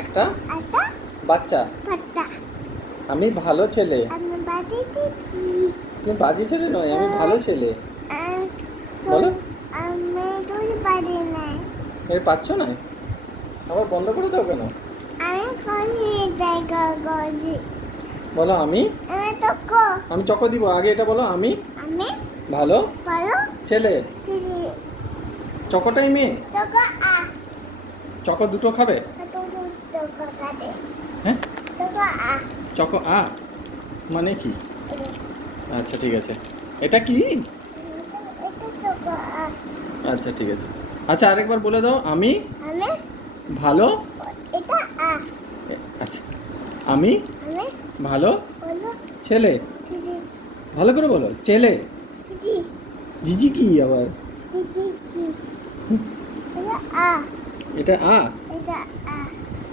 একটা একটা বাচ্চা। পাতা আমি ভালো ছেলে। আমি বাড়িতে কি তুমি বাজে ছেলে নয়, আমি ভালো ছেলে। বলো। আমি তুই বাড়ি নাই এর পাচ্ছ না, আবার বন্ধ করে দাও কেন? আমি কোনি জায়গা গজি বলো আমি আমি তো কো আমি চকো দিব। আগে এটা বলো, আমি আমি ভালো ভালো ছেলে। দিদি চকোটাই মেয়ে। তোকে চকো দুটো খাবে? তোকে তোকে কাটে হ্যাঁ, তোকে চকো মানে কি? আচ্ছা ঠিক আছে। এটা কি? এটা তোকে আচ্ছা ঠিক আছে। আচ্ছা আরেকবার বলে দাও, আমি আমি ভালো। এটা আচ্ছা, আমি আমি ভালো ভালো ছেলে। দিদি ভালো করে বলো, ছেলে। দিদি জিজি কি আবার? দিদি কি এটা এটা এটা